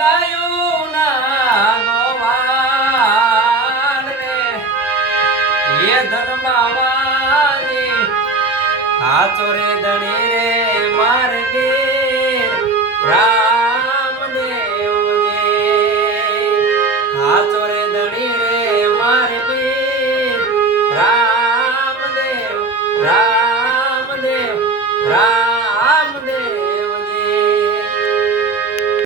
ગાયું ના ગોવાળ રે એ ધન બાવાની હાચો રે ધણી રે માર વીર